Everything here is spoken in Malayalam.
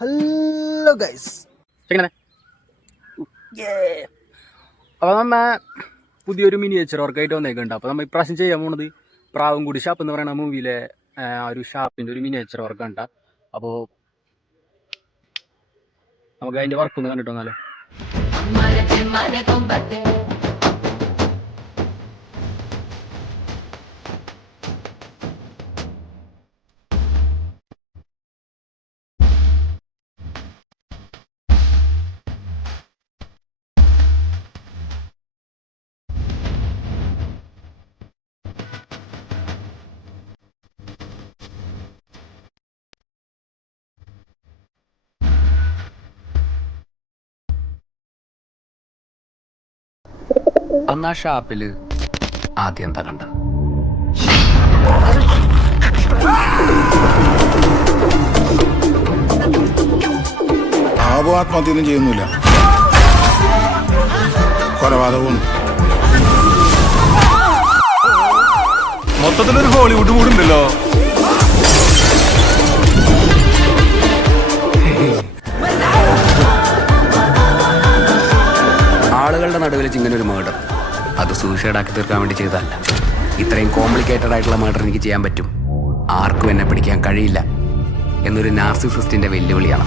ഹലോ ഗൈസ്, അപ്പോൾ നമ്മ പുതിയൊരു മിനിയേച്ചർ വർക്കായിട്ട് വന്നേക്കുന്നുണ്ട്. അപ്പോൾ നമ്മൾ ഇപ്രാവശ്യം ചെയ്യാൻ പോകുന്നത് പ്രാവുംകൂടി ഷാപ്പ് എന്ന് പറയുന്ന മൂവിയിലെ ഒരു ഷാപ്പിൻ്റെ ഒരു മിനിയേച്ചർ വർക്കുണ്ട്. അപ്പോൾ നമുക്ക് അതിൻ്റെ വർക്കൊന്ന് കണ്ടിട്ട് വന്നാലോ. അന്ന് ആ ഷാപ്പില് ആദ്യം എന്താ കണ്ടത്? ആത്മഹത്യൊന്നും ചെയ്യുന്നില്ല, കൊലപാതകവും. മൊത്തത്തിലൊരു ഹോളിവുഡ് മൂടുണ്ടല്ലോ. ആളുകളുടെ നടുവിൽ ഇങ്ങനെ ഒരു മേർഡർ, അത് സൂസൈഡ് ആക്കി തീർക്കാൻ വേണ്ടി ചെയ്തതല്ല. ഇത്രയും കോംപ്ലിക്കേറ്റഡ് ആയിട്ടുള്ള മേർഡർ എനിക്ക് ചെയ്യാൻ പറ്റും, ആർക്കും എന്നെ പിടിക്കാൻ കഴിയില്ല എന്നൊരു നാർസിസിസ്റ്റിന്റെ വെല്ലുവിളിയാണ്.